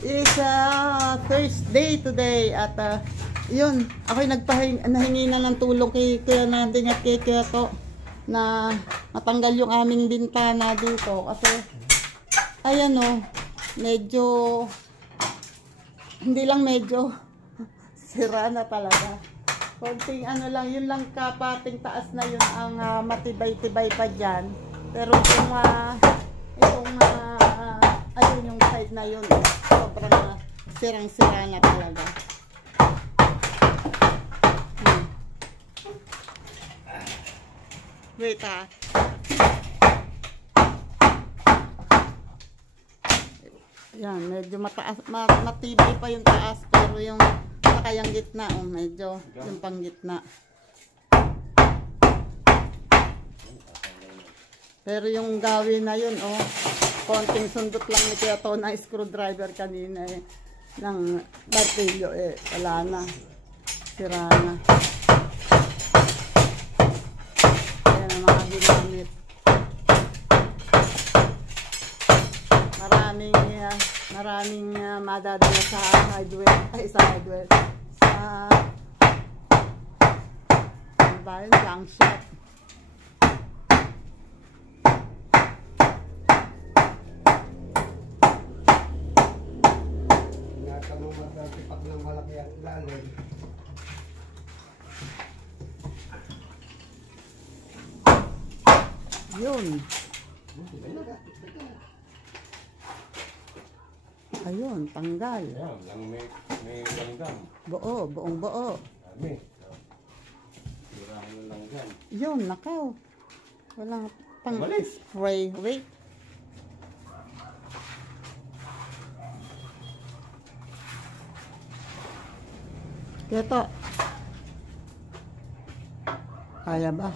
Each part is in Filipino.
It's Thursday today at yun, ako'y nahingi na ng tulong kay Kuya Nanding at kay Kuya To na matanggal yung aming bintana dito kasi ayan o, medyo hindi lang medyo sira na talaga. Konting ano lang, yun lang kapating taas na yun ang matibay-tibay pa dyan. Pero itong ayun yung side na yun, sobrang sirang-sira na talaga. Wait yan, medyo mataas, matibay pa yung taas, pero yung kayang gitna, medyo yung pang gitna. Pero yung gawin na yun, konting sundot lang ni Kuya To na screwdriver kanina ng martilyo, wala na. Sira na. Ayan ang mga ginamit. Maraming madadala sa hardware, sa junk shop. Yun. Ayun, tanggal. Ayan, may langgam. Buong buo. Dami. Sirahan yung langgam. Yun, nakaw. Walang pang spray. Wait. Kito. Kaya ba?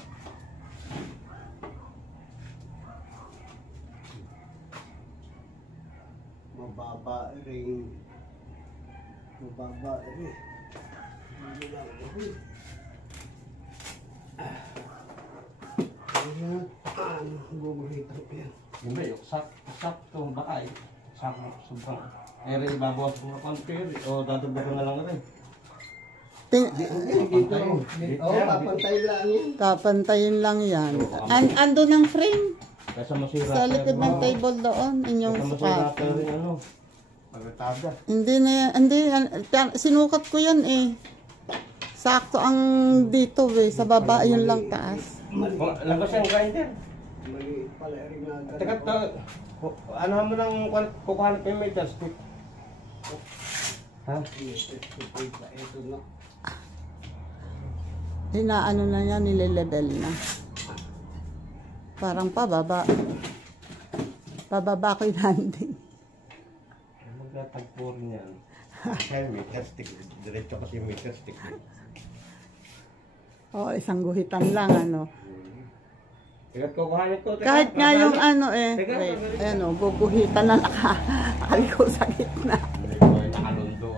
Mababa rin. Hindi lang rin. Gugulito yan. Hindi, yung sakto baka sakto sobrang. Eri ibabawas mo na konti o dadagdagan na lang rin. Papantayin lang yan. Kapantayin lang yan. Ando ng frame. Kaysa masira. Sa likod ng table doon, inyong sukat. Hindi na yan. Hindi, sinukat ko yan sakto ang dito sa baba, yun lang taas. Labas yung grinder. Teka, ano mo nang kukuhan kay meter stick? Ha? Inaano na yan, nilelevel na. Parang pababa. Pababa ko yung landing. Magtatagpo rin yan. Kaya meter stick. Diretso kasi yung meter stick. Isang guhitan lang, Ko, kahit nga yung wait, guguhitan na nakaliko sa gitna. Nakalundo.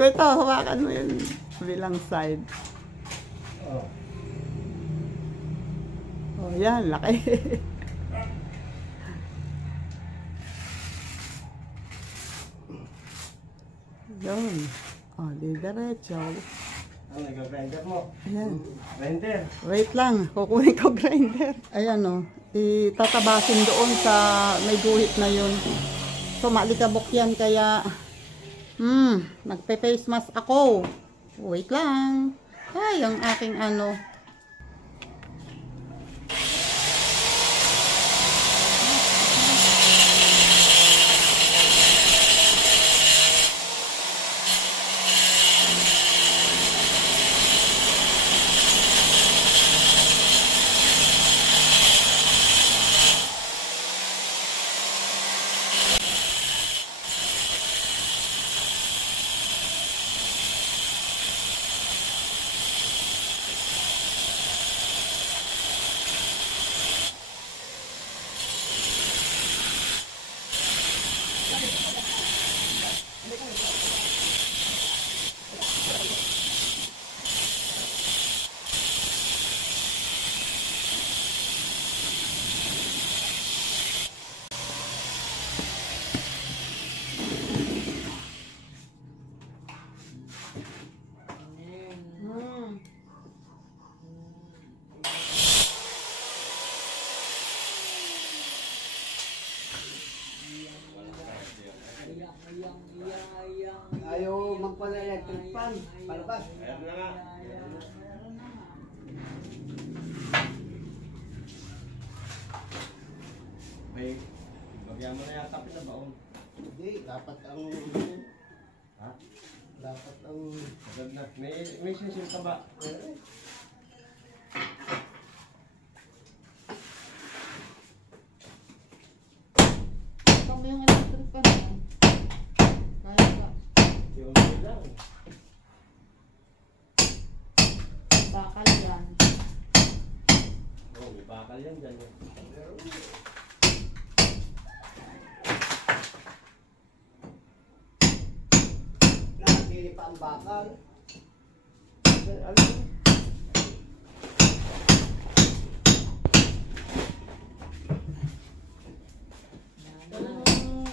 Ito, hawakan mo yun bilang side. Yan, laki. Yun. Di diretso. Nag-grinder mo. Ayan. Grinder. Wait lang, kukunin ko grinder. Ayan itatabasin doon sa may guhit na yun. So, maalikabok yan, kaya nagpe-face mask ako. Wait lang. Ay, ang aking wala electric fan. Palabas. Ayan na nga. May, bagyan mo na yata pinabaon. Hindi, dapat ang... Ha? Dapat ang... Maganda. May sisim ka ba? Kami yung electric pa naman. Kaya ba? Yung lang. Bakal yan. Oo, may bakal yan dyan. Nakakili pa ang bakal. Ano?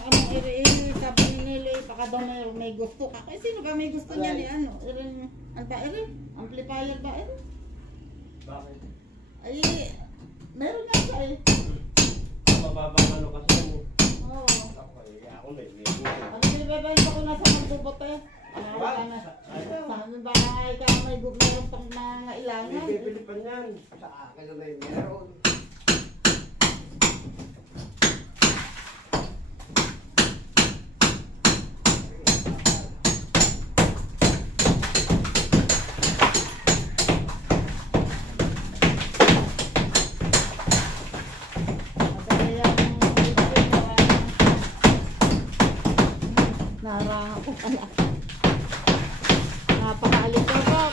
Anong iri-iri, sabi ni Nili, baka daw may gusto ka. Eh, sino ba may gusto niya ni ano? Irin, ano ba irin? Amplifier ba irin? Bakit? Ay, meron nga siya eh. Mababang ano kasi yan eh. Oo. Ako na eh. Ano binibenta ko na sa magbubot eh? Saan ba nga ikaw may meron pang mga ilangan? May pipilipan yan. Sa akin na may meron. Naranga ko pala. Napakaalit ko ba?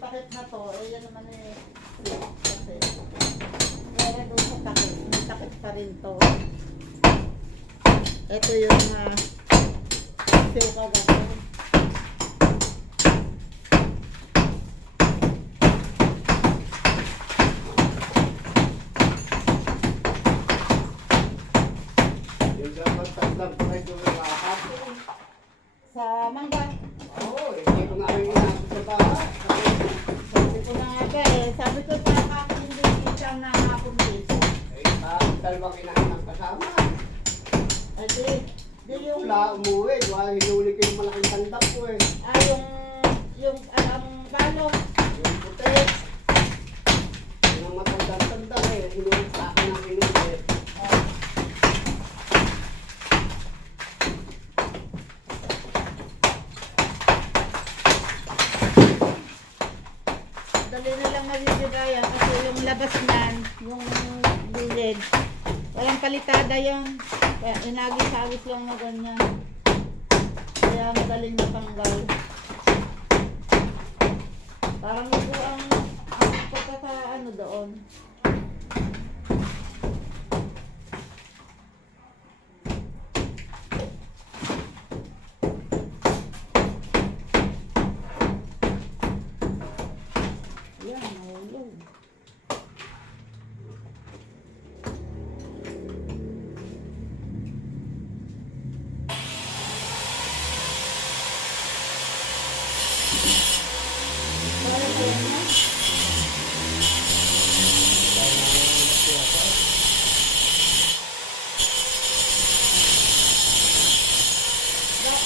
Takip na to, eh yan naman eh. Kasi, meron doon sa takip, may takip pa rin to. Ito yung siw ka gano'n. Yung dapat taglang pa rin yung nakakapon. Sa mangga. Oo, hindi ko nga rin inasok sa bahay. Sabi ko na nga ba eh, sabi ko sa kakapin din siya na hapon dito. Eh, dalawang kinain ng kasama. Eh di yung, Wala umuwi, wala hinuli ko yung malaking tandang ko eh. yung alam balong. Yung puti. Yung ang matandang-tandang eh, hinuli sa akin ang hinuli. Dali na lang mabibigayan kasi yung labas nan, yung gilid. Walang palitada yan. Kaya inagis-agis lang na ganyan. Kaya madaling natanggal. Parang ito ang pagkaka ano doon. Yan, nahulog. Kaya pa yan na?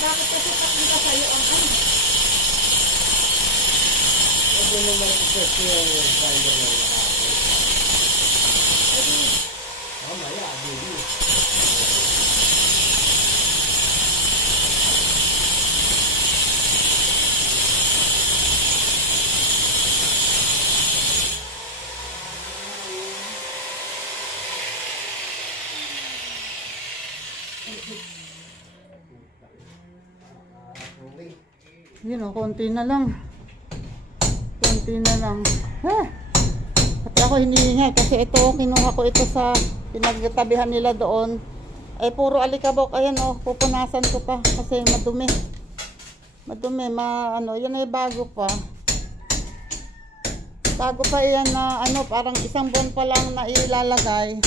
Bakit kasi papunta sa'yo ang ano? Ito naman si Sir yung driver na nakakapon. Mamaya, baby. Yun o, konti na lang. Konti na lang. Ha! At ako hinihingi kasi ito, kinuha ko ito sa pinagtabihan nila doon. Ay puro alikabok. Ayan o, pupunasan ko pa kasi madumi. Madumi, ano, yan ay bago pa. Bago pa yan na ano, parang isang buwan pa lang na ilalagay.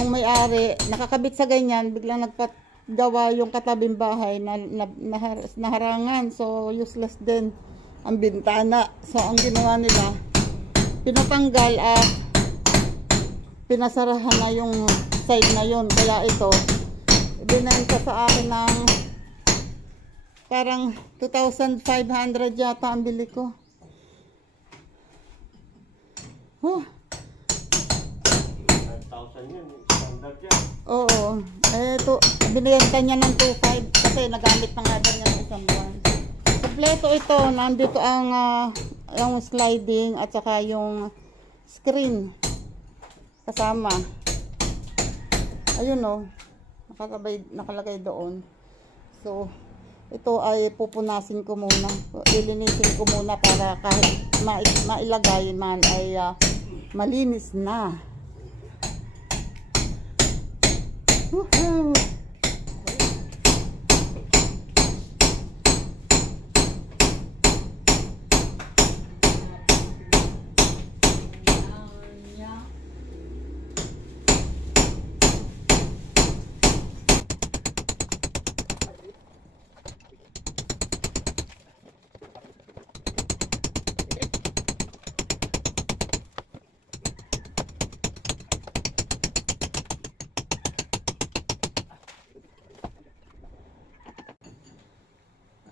Yung may-ari, nakakabit sa ganyan, biglang nagpagawa yung katabing bahay na naharangan. So, useless din ang bintana. So, ang ginawa nila, pinatanggal at pinasarahan na yung side na yun. Kaya ito, binenta sa akin ng parang 2,500 yata ang bili ko. Oh. 5,000 yan. Standard yan. Oo. Binenta niya ng 2,500 kasi nagamit na nga daw niya ng isang buwan. Kompleto ito. Nandito ang yung sliding at saka yung screen. Kasama. Ayun o. Nakalagay doon. So, ito ay pupunasin ko muna. Ilinisin ko muna para kahit mailagay man ay malinis na. Woohoo!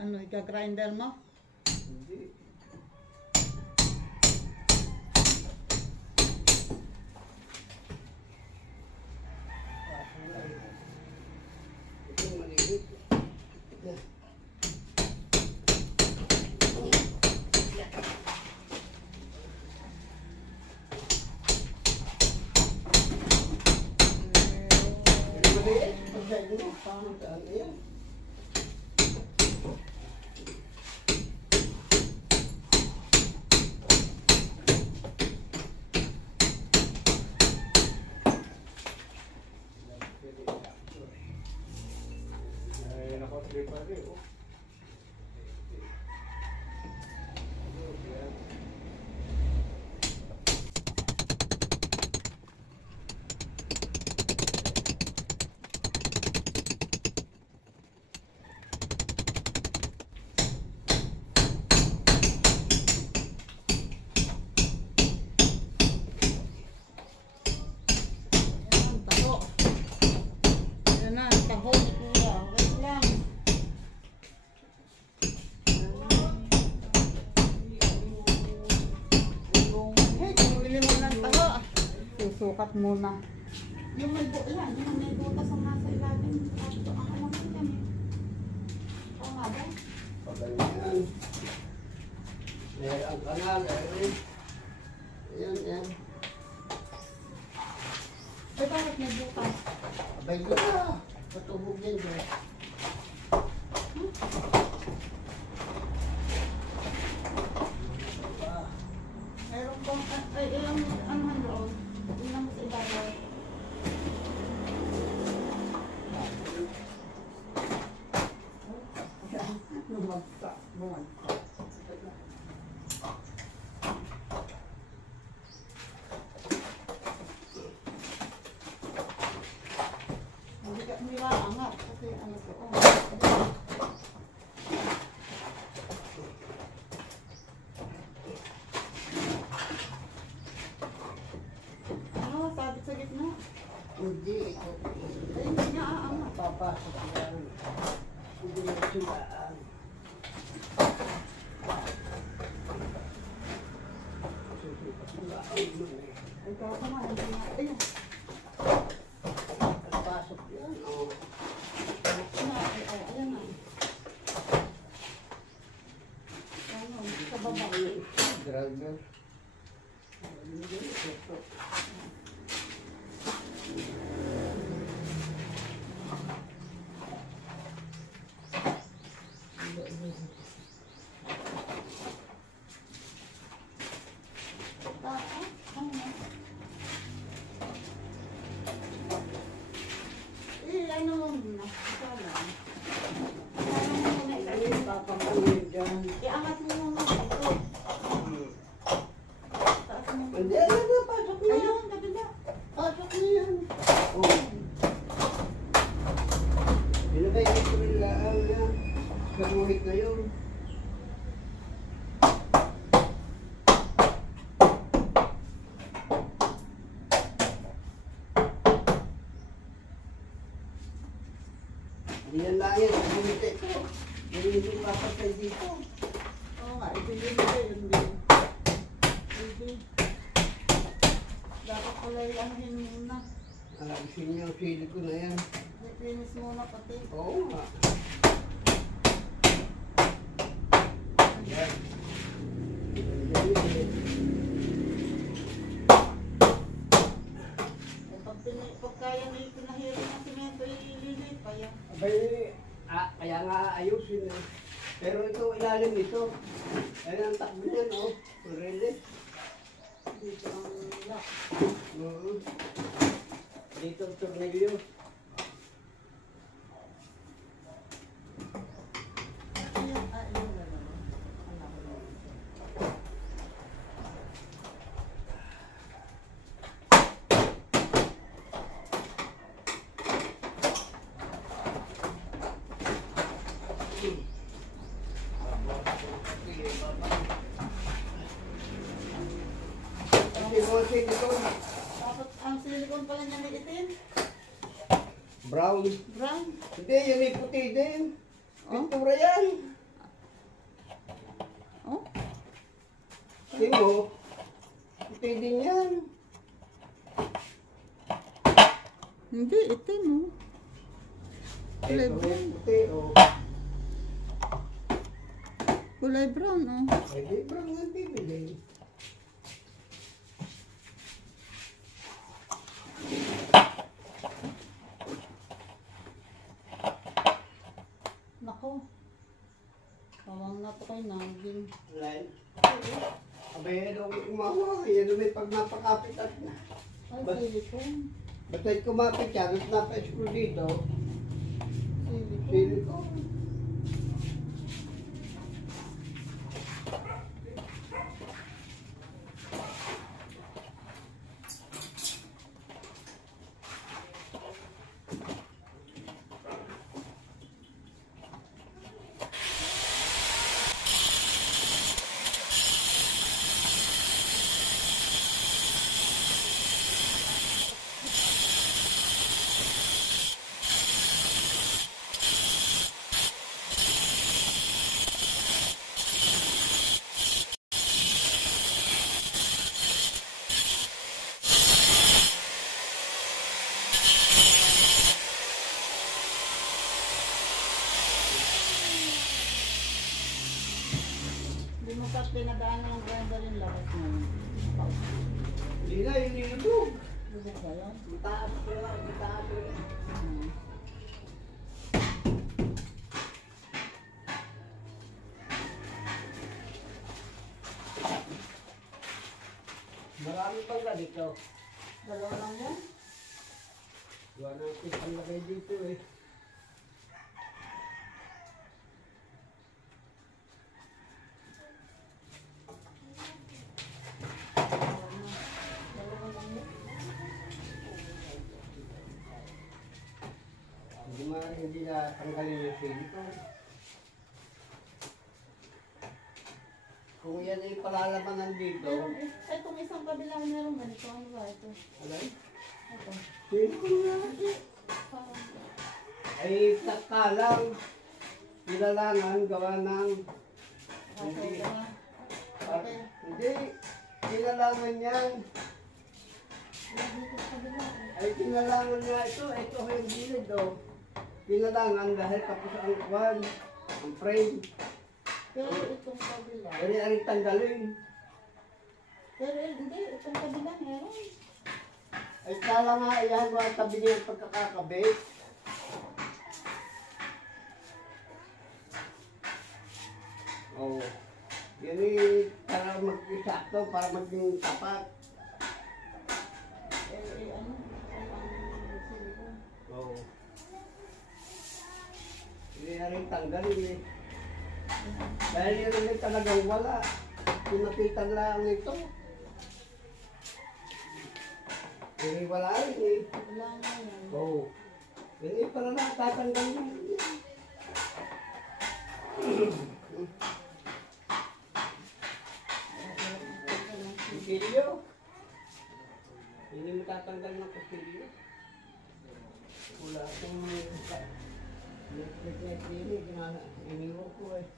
Ano, ika-grinder mo? Hindi. Ito yung maliit. Sukat muna. Yung may yan, yung may butas ang nasa ilalim. Ito ang alam ko yan. Tama ba? Paganyan. Ang kanal, Ayan, yan. Ay, bakit may butas? Abay ko na. Patubog din ko. Meron pong, ay, ilang, ano man doon? Ilang mas ibabaw. Lumagsak. Hindi ka angat kasi ano ko. Sabit sa gitna. Hindi. Ay, hindi niya aangat. Papasok yan. Hindi na sulaan. Sulaan mo eh. Ay, kaya ka nga. Ayun. Papasok yan. O. Ayan na. Ayan, sa baba. Driver. Ano mo muna? Ito lang. Parang mo muna ilagay pa. Hindi, alam na, pasok na. Ayun, kabila. Pasok na yan. Oo. Ilagay ko rin lang na. Kamuhit na yun. Hindi yan lang yan. Kamuhit ito. Hindi yung papatay dito. Oo nga, ito yun din. Hindi. Dapat pala yung muna. Gusto niya ang sili ko na yan. Linis muna pati. Oo nga. Yan. Pag kaya na yung pinahirap ng simento, ililit pa yan. Abay, kaya nga ayusin eh. Pero ito, ilalim nito. Ayan ang takbo niyan, oh. Really? Dito ang lock. Oo. Dito ang tornilyo. Ayun, ayun na naman. Alam mo. Dapat ang silicone pala niya may itim. Brown. Brown. Hindi, yun may puti din. Oh? Pintura yan. Oh? Sino? Puti din yan. Hindi, itim oh. Kulay Ito may brown. puti, oh. Kulay brown oh. Ay, di brown ang bibili. Nako. Tawang na to kay Naging. Alay. Abay, ano ang umawa. Yan may pag napakapit at na. Ay, Bas- silicone. Basta kumapit siya, tapos napa-screw dito. Silicone. Silicone. Hindi mo pa pinadaan ng grinder yung labas mo. Hindi na, inilubog. Lubog ba yun? Mataas ko lang, mataas ko lang. Hmm. Marami pang ganito. Dalawa lang yan? Gawa natin ang lagay dito eh. Dalawa lang yan. Hindi na tanggalin yung silicone. Kung yan ay palalabanan dito, Ay, kung isang kabila meron ganito, ano ba ito? alay, Ito. silicone nga. Parang, Ay takalang, nilalangan gawa ng, kaso ito na. Okay. hindi, nilalangan yan. Dito sa kabila. Ay tinalangan nga ito yung gilid oh. Tinalangan dahil tapos ang kwan, ang frame. Pero itong kabila. Kaya ay tanggalin. Pero hindi, itong kabila meron. Ay kala nga yan, ang tabi niya ang pagkakakabit. Oh. Yan para mag-isakto, para maging tapat. Ano? Ang silicone. Oo. Hindi na rin tanggalin eh. Dahil yun rin talagang wala. Pinapitan lang ito. Eh, wala rin eh. Wala nga yan. Oo. Eh, para na tatanggal mo. Kusilyo. Hindi mo tatanggal ng kusilyo. Wala akong electric iniwan ko eh.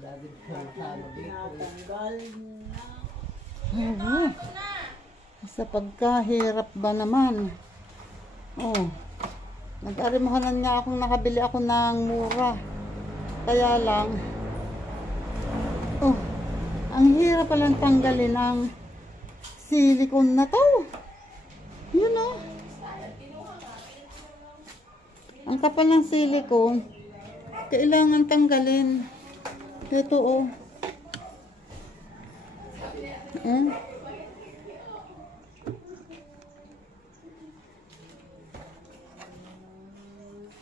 Lagi sama dito. Tinatanggal na. Sa pagkahirap ba naman? Oh. Nag-arimahanan nga akong nakabili ako ng mura. Kaya lang, oh, ang hirap palang tanggalin ang silicone na to. Yun oh. Ang kapal ng silicone, kailangan tanggalin. Ito oh.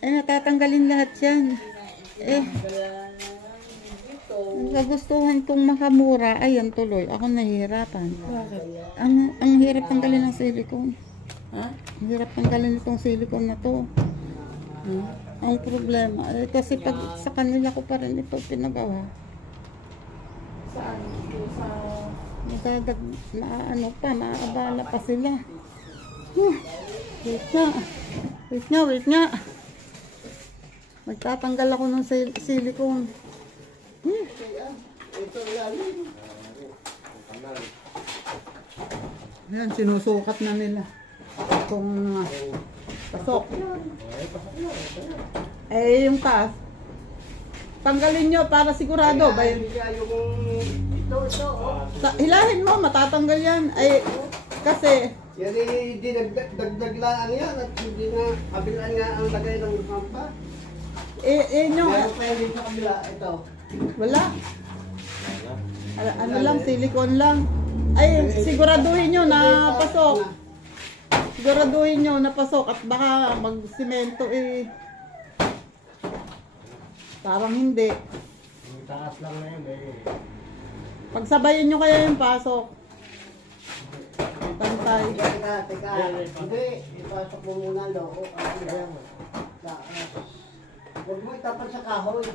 Natatanggalin lahat yan. Ang kagustuhan kong makamura, ayan tuloy. Ako nahihirapan. Ang hirap tanggalin ng silicone. Ang hirap tanggalin itong silicone na to. Ang problema, kasi pag sa kanila ko pa rin ito pinagawa. Saan? Maaabala pa sila. Wait nga. Magtatanggal ako ng silicone. Yan, sinusukat na nila. Itong pasok. Yung taas. Tanggalin nyo para sigurado. Hilahin mo, matatanggal yan. Kasi yan hindi dagdag lang yan at hindi na kabilaan nga ang lagay ng pampa. Meron pa yan sa kabila, ito. Wala. Ano lang, silicone lang. Siguraduhin nyo na pasok. Siguraduhin nyo na pasok at baka mag-simento parang hindi. Yung taas lang na yun Pagsabayin nyo kaya yung pasok. Pantay. Teka. Hindi, ipasok mo muna loob. Huwag mo itapan sa kahoy.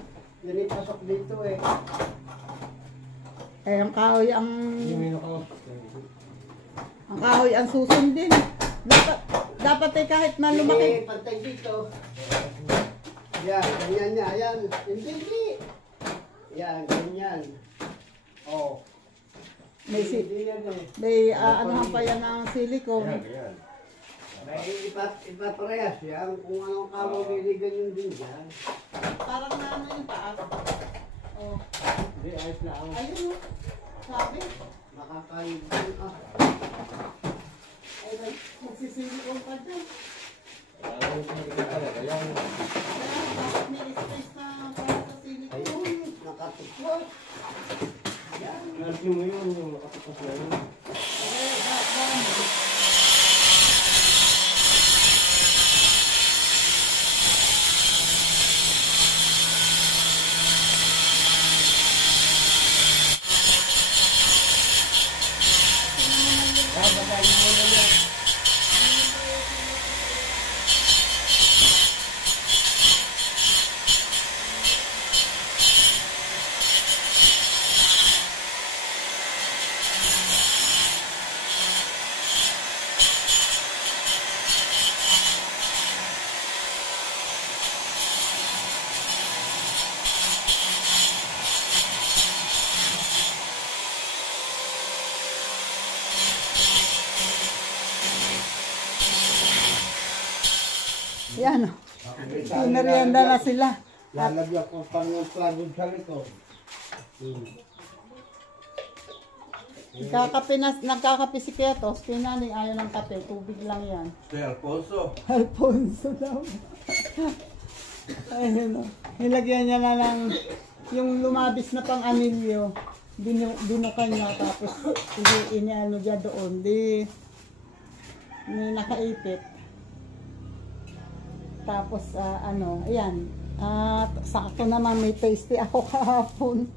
Yan ipasok dito eh. Ang kahoy ang kahoy ang susundin. Dapat kahit na lumaki. Hindi, pantay dito. Yan, ganyan niya. Ayan. Hindi. Yan, ganyan. Oh. May ano pa yan ng silicone. May ipaparehas yan. Kung anong kamo liligan yun din yan. Parang na ano yung taas. Oh. Hindi, ayos na ako. Ayun o. Sabi. Makakaibon Magsisilikon pa dyan. Kaya Dapat may space na para sa silicone. nakatupot. Nalagyan mo yun, yung nakatapos na yun. Yan o. Merienda na sila. Lalagyan ko pang plugod sa likod. Nagkakape si Ketos. Pinaning ayaw ng kape. Tubig lang yan. Si Alfonso. Alfonso daw. Ayun o. Nilagyan niya na ng yung lumabis na pang anilyo. Binukan niya tapos iniano niya doon. May nakaipit. Tapos ayan. Sakto naman may tasty ako kahapon.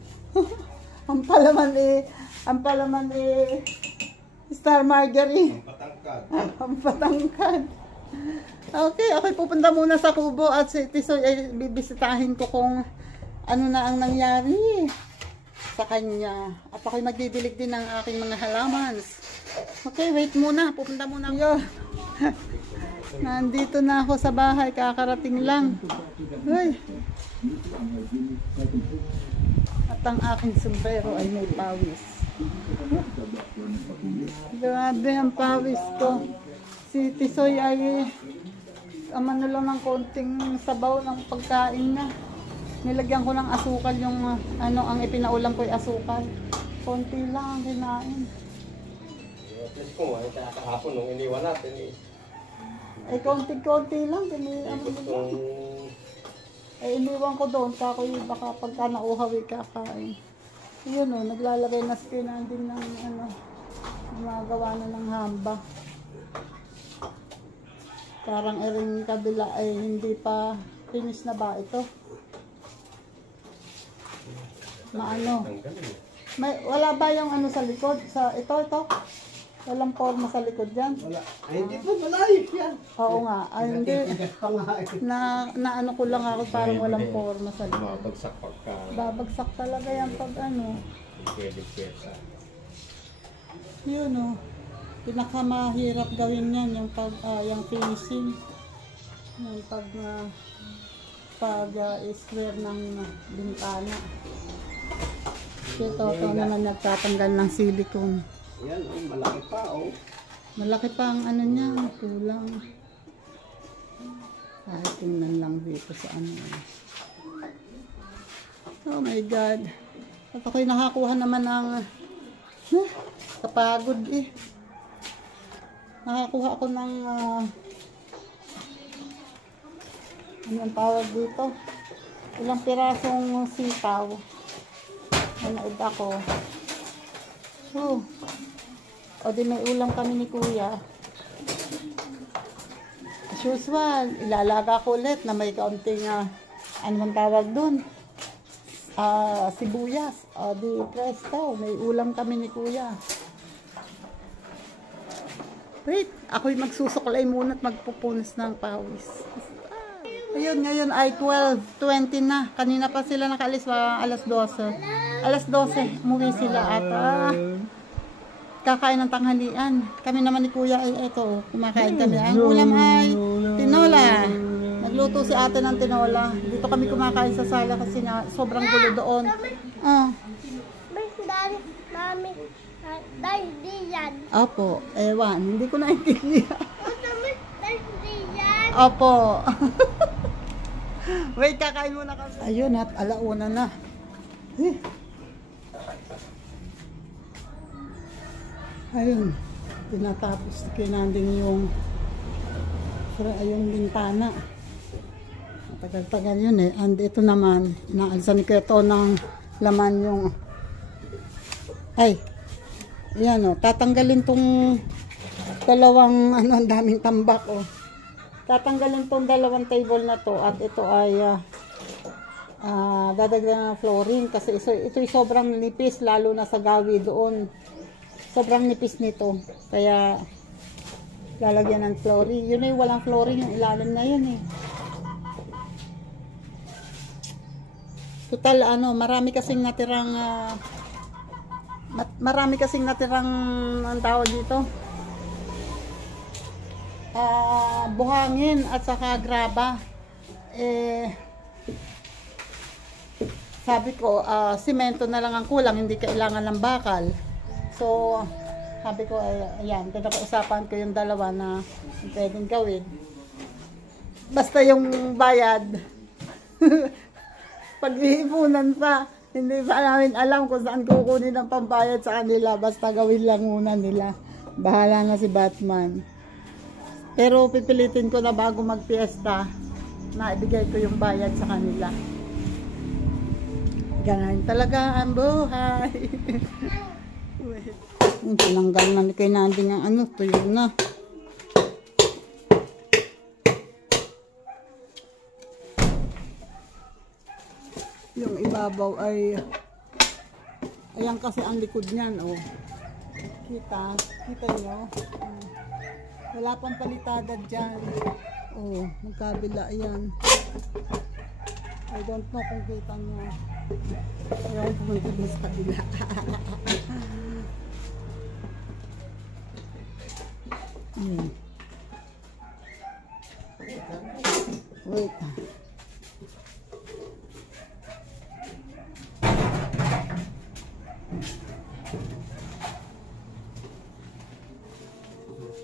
ang palaman Star Margarine. Patangkad. Ang patangkad. Okay, okay, pupunta muna sa kubo at si Tisoy ay bibisitahin ko kung ano na ang nangyari sa kanya. At ako'y magdidilig din ng aking mga halamans. Okay, wait muna. Pupunta muna ako. Nandito na ako sa bahay. Kakarating lang. Ay. At ang aking sombrero ay may pawis. Grabe ang pawis ko. Si Tisoy ay amano lang ng konting sabaw ng pagkain na. Nilagyan ko ng asukal yung ano, ang ipinaulam ko ay asukal. Konti lang ang kinain. Please ko, ay kaya kahapon nung iniwan natin eh. Ay konti-konti lang. Ay iniwan ko doon. Kako yung baka pagka nauhawi kakain. Yun o, naglalagay na skin din ng ano, gumagawa na ng hamba. Parang ering kabila ay hindi pa finish na ba ito? Maano? Wala ba yung ano sa likod? Sa ito? Walang forma sa likod dyan? Wala. Ay, hindi po malayos yan. Oo nga. Ay, hindi. Tigas pa nga eh. Na ano ko lang ako parang walang forma sa likod. Mabagsak pagka Babagsak talaga yan pag ano. pwede pwersa. Yun o. Pinakamahirap gawin yan yung pag yung finishing. Yung pag square ng bintana. Ito naman nagtatanggal ng silicone. Yan, oh, malaki pa oh. Malaki pa ang ano niya, kulang. Tingnan lang dito sa ano. Oh my God. At ako'y nakakuha naman ng kapagod eh. Nakakuha ako ng ano ang tawag dito? Ilang pirasong sitaw. Nanood ako. O di may ulam kami ni Kuya. As usual, ilalaga ko ulit na may kaunting ano man tawag dun? Sibuyas. O di presto, may ulam kami ni Kuya. Wait, ako'y magsusuklay muna at magpupunas ng pawis. Ayun, ngayon ay 12:20 na. Kanina pa sila nakalis, alas 12. Alas 12, umuwi sila at kakain ng tanghalian. Kami naman ni Kuya ay eto, kumakain kami. Ang ulam ay tinola. Nagluto si ate ng tinola. Dito kami kumakain sa sala kasi sobrang gulo doon. Mami, dahil di yan. Opo, ewan, hindi ko naintindihan. Dahil di yan. Opo. Wait, kakain muna kami. Ayun at alauna na. Ayun, tinatapos kinanding yung bintana. Matagal-tagal yun eh. And ito naman, inaalsan ko ito ng laman yung yan o, tatanggalin tong dalawang ang daming tambak o. Tatanggalin tong dalawang table na to at ito ay dadagdagan ng flooring kasi ito'y sobrang nipis lalo na sa gawi doon. Sobrang nipis nito. Kaya lalagyan ng flooring. Yun ay walang flooring, yung ilalim na yun eh. Total marami kasing natirang ang tawag dito. Buhangin at saka graba. Sabi ko, simento na lang ang kulang, hindi kailangan ng bakal. So, sabi ko, ayan, pinag-uusapan ko yung dalawa na pwedeng gawin. Basta yung bayad, pag-iipunan pa, hindi pa namin alam kung saan kukunin ang pambayad sa kanila. Basta gawin lang muna nila. Bahala na si Batman. Pero pipilitin ko na bago mag-fiesta na ibigay ko yung bayad sa kanila. Ganun talaga ang buhay. Tinanggal na ni kay Nanding ang tuyo na. Yung ibabaw ay ayan kasi ang likod niyan Kita nyo? Wala pang palitada dyan. Oh, magkabila yan. I don't know kung kita nyo. Ayaw pumunta din sa kabila. Wait.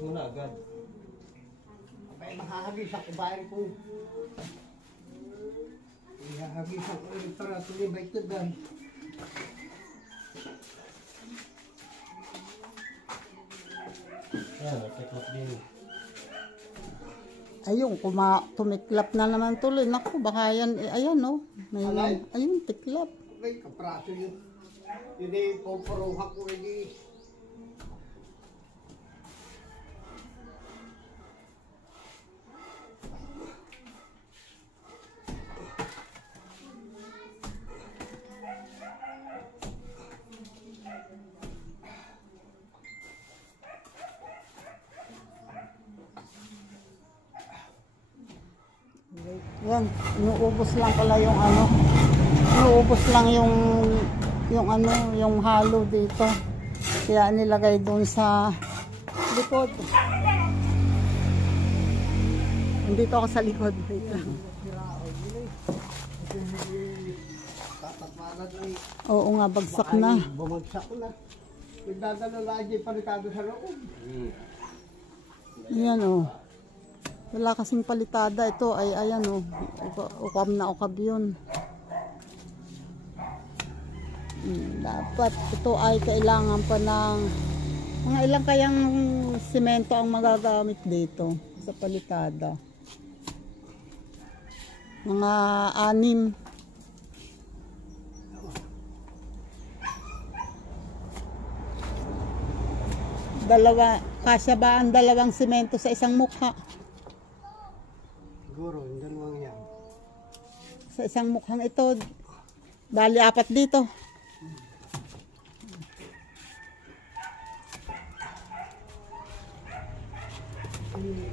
Muna agad. Kaya mahahagis ako bayan ko. Ihahagis ako ulit para tulibay ko dan. Ayan, nagkiklap din. Ayun, tumiklap na naman tuloy. Naku, baka yan, ayan no. Ayun, tiklap. Ay, kapraso yun. Hindi, pupuruhak ko hindi. Yan, inuubos lang pala yung ano. Inuubos lang yung halo dito. Kaya nilagay doon sa likod. Nandito ako sa likod. Wait lang. Oo nga, bagsak na. Bumagsak na. Nagdadala lagi palikado sa loob. Yan o. Wala kasing palitada. Ito ay ayan o. Ukab na ukab yun. Dapat ito ay kailangan pa ng mga ilang kayang simento ang magagamit dito sa palitada. Mga 6. Kasya ba ang 2 simento sa isang mukha? Siguro, yung dalawang yan. Sa isang mukhang ito, bali 4 dito.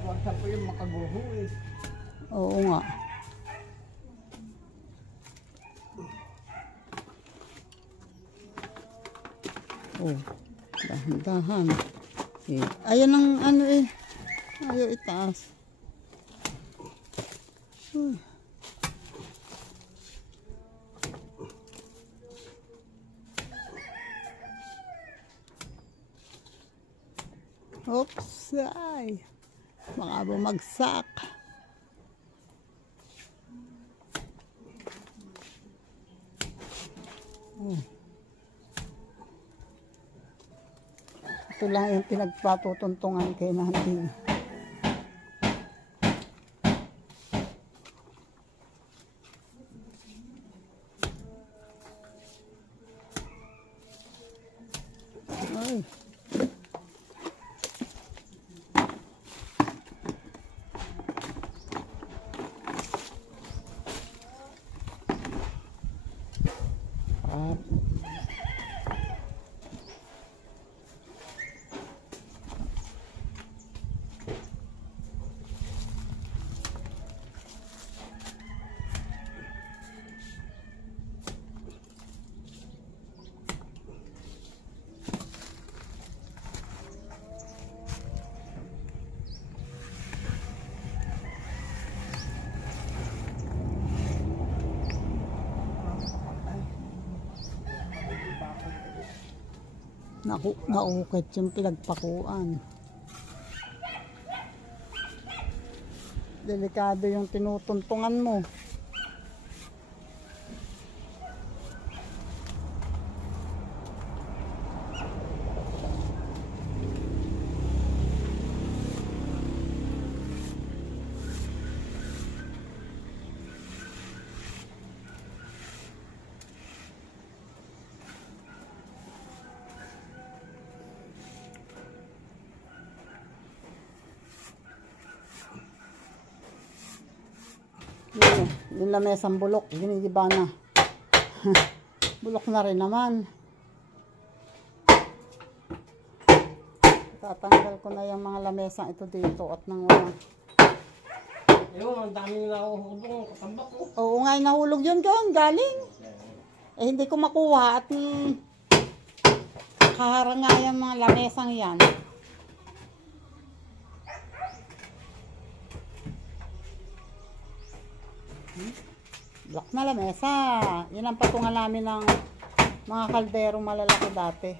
Wagsa po yung makaguho eh. Oo nga. Oh, dahan-dahan. Ayan ang ano eh. Ayaw itaas. Oops, ay. Baka bumagsak. Ito lang yung pinagpatutuntungan kay Nandi. Ay. Naukit yung pinagpakuan. Delikado yung tinutuntungan mo. Yung lamesang bulok, ginigiba na. Bulok na rin naman. Tatanggal ko na yung mga lamesang ito dito at nang wala. Ayun, ang daming nahuhulong katambak ko. Oo nga, nahulog yun galing. Eh, hindi ko makuha at kaharangayan mga lamesang yan. Black na lamesa. Yan ang patungan namin ng mga kaldero malalaki dati.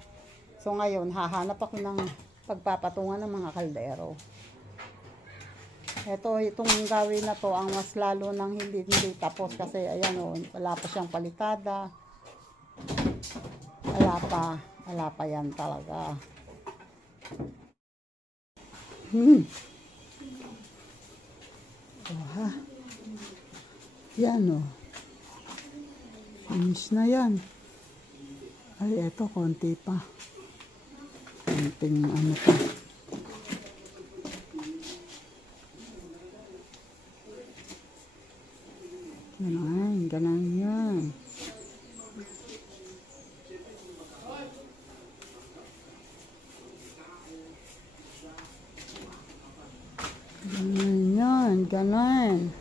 So ngayon, hahanap ako ng pagpapatungan ng mga kaldero. Itong gawin na to ang mas lalo nang hindi tapos kasi ayan o, wala pa siyang palitada. Wala pa yan talaga. Yan o. Finish na yan. Ay, eto, konti pa. Konting ano pa. Ganun yan. Ganun.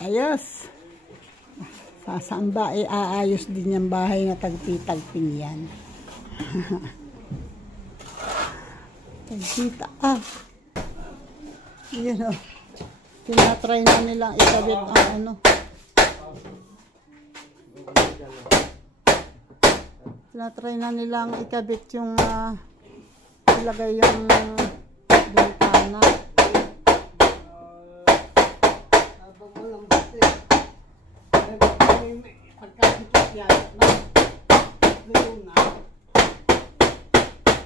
Ayos. Saan ba aayos din yung bahay na tagpi-tagping yan? Tagpita. Yan o. Tinatry na nilang ikabit ang ano. Tinatry na nilang ikabit yung ilagay yung bintana.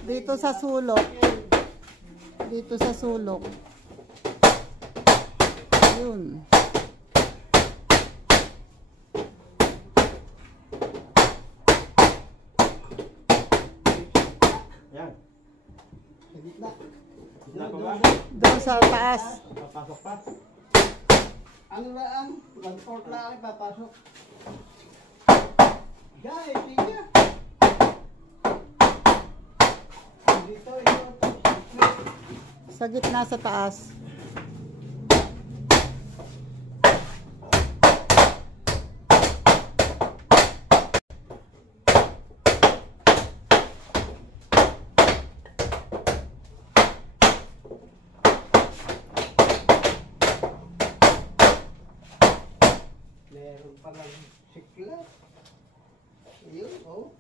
Dito sa sulok. Dito sa sulok. Yun. Yan. Gitna pa ba? Doon sa taas. Papasok pa. Ano na ang? 1/4 lang ay papasok. Guys, sige. Dito, ito. Sa gitna sa taas. Meron palang siklat. Ayun, oh.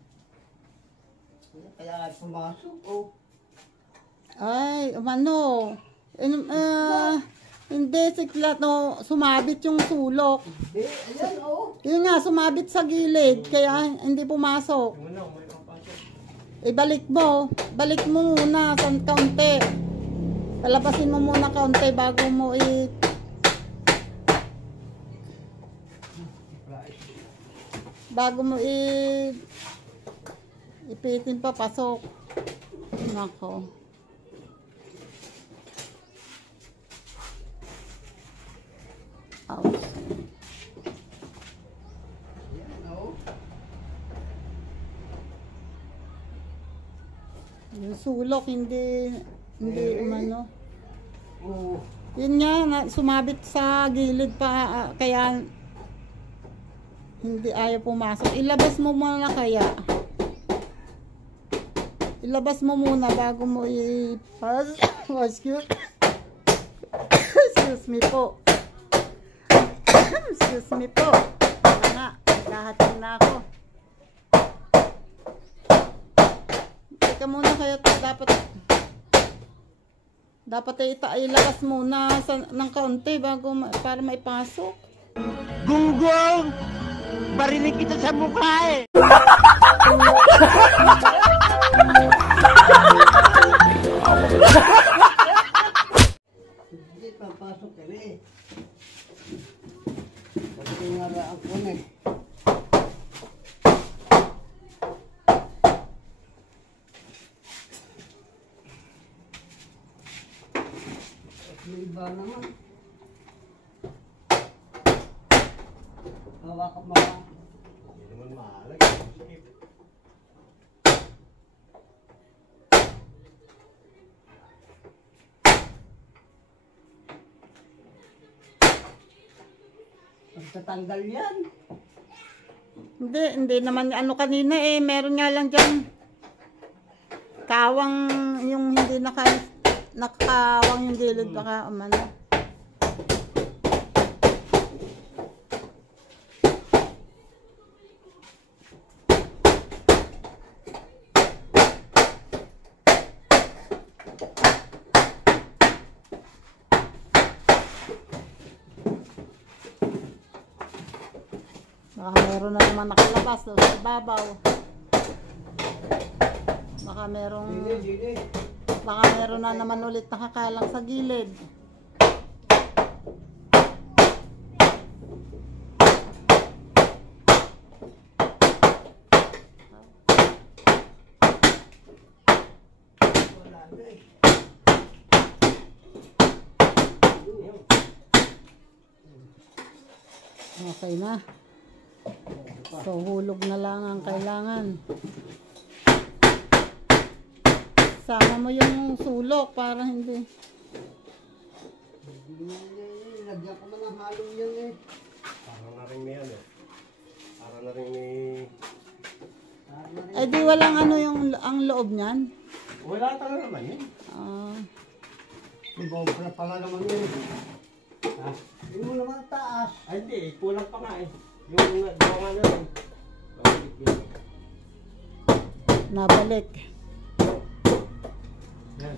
Kaya pumasok, oh. Ay, umano. Hindi, siklat, no. Sumabit yung sulok. Hindi, ayan, oh. Yun nga, sumabit sa gilid. Kaya hindi pumasok. Ibalik mo. Balik mo muna sa kaunti. Palabasin mo muna kaunti bago mo ipitin pa, pasok. Nako. Ouch. Yung sulok, hindi umano. Oh. Yun nga, sumabit sa gilid pa, kaya hindi ayaw pumasok. Ilabas mo muna kaya. Ilabas mo muna bago mo excuse me po. Excuse me po. Ano nga, lahatin na ako. Teka muna kaya dapat Dapat ay ilabas muna ng kaunti bago para maipasok. Gunggong! Barinig kita sa mukha eh! Hindi, papasok ka rin eh. Pagkain nga na ako na eh. May iba naman. Hawak mo ka. Hindi naman maalag. Pagtatanggal yan. Hindi naman ano kanina eh. Meron nga lang dyan. Kawang yung hindi nakawang yung gilid baka umano. Baka meron na naman nakalabas doon sa babaw. Baka meron na naman ulit nakakalang sa gilid. Okay na. So, hulog na lang ang kailangan. Sama mo yung sulok para hindi. Lagyan ko man ng halong yan eh. Parang na rin may ano. Parang na rin may... Ay di walang ano yung ang loob niyan. Wala talaga naman yun. Ibobra pala naman yun. Ha? Hindi mo naman taas. Ay hindi, kulang pa nga eh. Yung gawa na rin. Nabalik. Yan.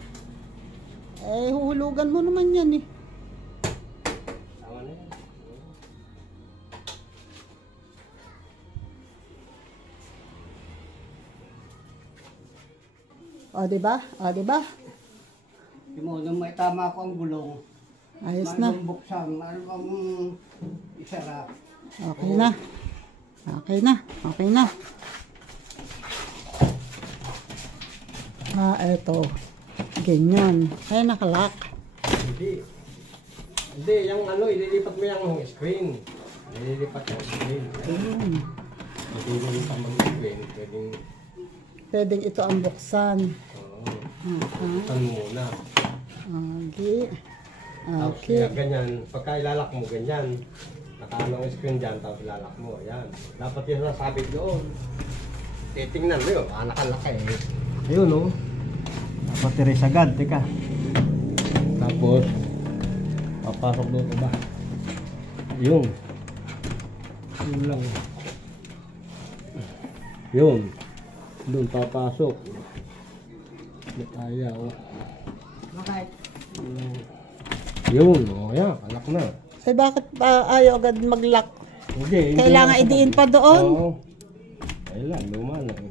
Eh huhulugan mo naman yan eh. Tama na yan. O diba? O diba? Hindi mo, nung may tama ko ang gulong. Ayos na. Buksan, ano bang isara? Okay na. Okay na. Okay na. Eto. Ganyan. Ay, nakalak. Hindi. Hindi, yung ano, ililipat mo yung screen. Ililipat yung screen. Hindi ililipat mo yung screen. Pwedeng ito ang buksan. Buksan muna. Okay. Tapos Okay. ganyan, pagka ilalak mo ganyan. Nakaano ang screen dyan, tapos ilalak mo. Ayan. Dapat yung nasabit doon. Titingnan mo yun, nakalaki eh. Ayun o. Dapat tiris agad, teka. Tapos, papasok doon ba? Yun. Yun lang. Yun. Doon papasok. Kaya o. Bakit? Yun, o yan, alak na. Ay, bakit pa ayaw agad mag-lock? Hindi. Kailangan idiin pa doon? Oo. Kailan, luma na eh.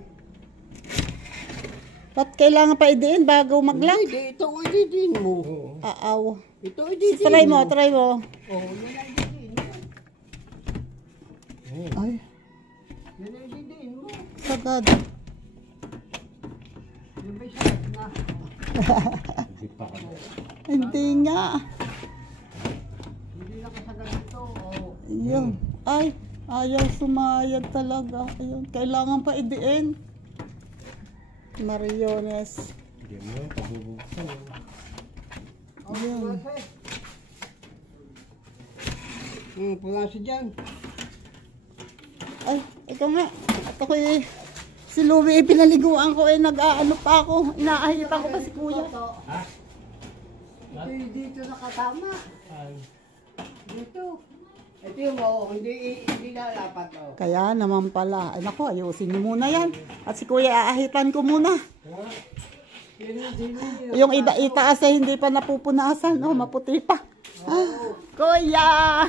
Ba't kailangan pa idiin bago mag-lock? Hindi, ito ang ididiin mo. Oo. Aaw. Ito ididiin mo. Try mo, try mo. Oo, yun ang ididiin mo. Ay, Yun ang ididiin mo. sagad. Yun ba'y sakit na? Hindi pa kami. Hindi nga. Hindi nakasagad ito. Oo. Ayun. Ay, ayaw sumayad talaga. Ayun, kailangan pa idiin. Mariones. Hindi mo, pabubuksan. Ayun. Pulasi dyan. Ay, ikaw nga. At ako eh, si Louie, pinaliguan ko eh, nag-aano pa ako. Inaahipan ko pa si kuya. Ha? Ito yung dito nakatama. Dito. Ito yung hindi lalapat. Oh. Kaya naman pala. Ay nako, ayusin niyo muna yan. At si kuya, aahitan ko muna. Yung itaas ay hindi pa napupunasan. Oh, maputi pa. Kuya!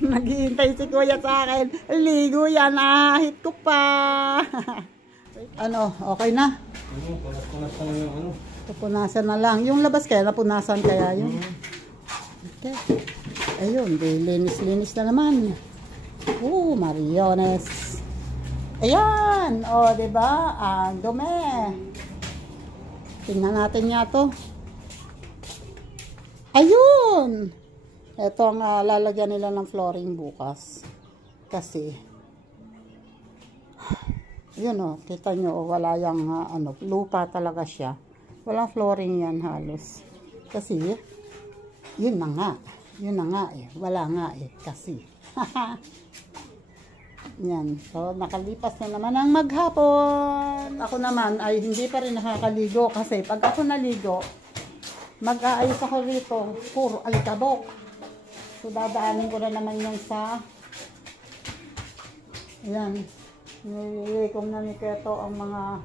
Naghihintay si Kuya sa akin. Ligo yan, ahit ko pa. Ano, okay na? Punas na yung ano. Pupunasan na lang. Yung labas kaya, napunasan kaya yun. Okay. Ayun, linis-linis na naman. Mariones. Ayan, diba? Ang dumi. Tingnan natin nga to. Ayun! Ito ang lalagyan nila ng flooring bukas. Kasi, yun kita nyo, wala yung lupa talaga siya. Walang flooring yan halos. Kasi, yun na nga. Yun na nga Wala nga kasi. Yan. So, nakalipas na naman ang maghapon. Ako naman ay hindi pa rin nakakaligo kasi pag ako naligo, mag-aayos ako rito. Puro alikabok. So, dadaanin ko na naman yung sa yan. Nililigom na ni Keto ang mga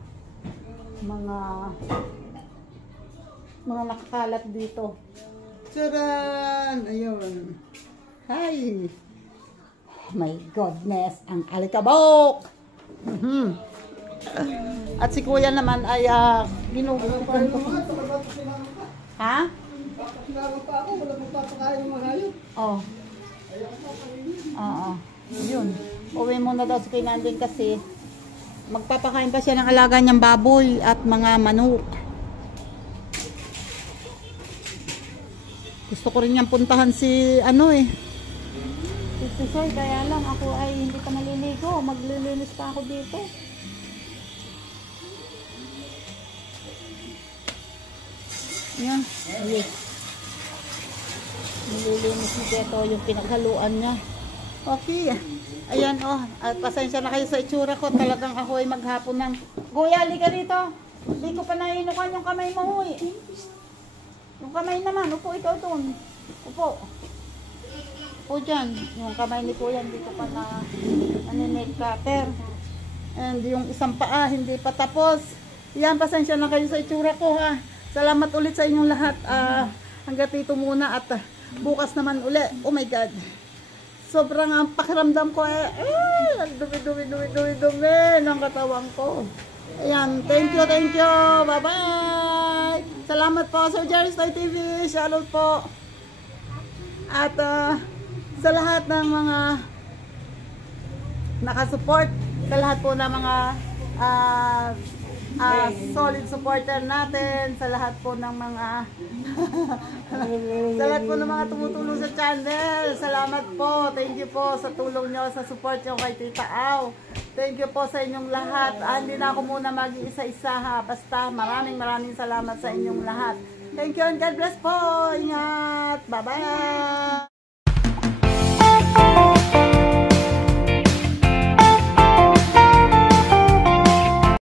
nakakalat dito. Tcharan! Ayun. Hi! My goodness, ang alikabok! At si Kuya naman ay ginugupan ko. Ha? Sinama pa ako, wala magpapakain ng mga hayop. Oo. Yun. Uwi muna daw si Kinanding kasi magpapakain pa siya ng alaga niyang baboy at mga manok. Gusto ko rin niyang puntahan si Soy, kaya lang ako ay hindi pa naliligo. Maglilinis pa ako dito. Yan. Yes. Nililinis ni Keto yung pinaghaluan niya. Okay. Ayan at pasensya na kayo sa itsura ko. Talagang ako ay maghapon ng Kuya, halika rito. Hindi ko pa nainukan yung kamay mo. Yung kamay naman. Upo ikaw doon. Upo. Upo dyan. Yung kamay ni Kuya hindi ko pa na nail cutter. And yung isang paa hindi pa tapos. Yan, pasensya na kayo sa itsura ko ha. Salamat ulit sa inyong lahat. Hanggat dito muna at bukas naman uli. Oh my God. Sobrang ang pakiramdam ko dumi ng katawan ko. Ayan, thank you. Bye-bye. Salamat po sa Jerry's Light TV. Shoutout po. At sa lahat ng mga nakasupport, sa lahat po ng mga solid supporter natin, sa lahat po ng mga sa lahat po ng mga tumutulong sa channel. Salamat po. Thank you po sa tulong nyo, sa support nyo kay Tita Au. Thank you po sa inyong lahat. Hindi na ako muna mag-iisa-isa ha. Basta maraming salamat sa inyong lahat. Thank you and God bless po. Ingat. Bye-bye.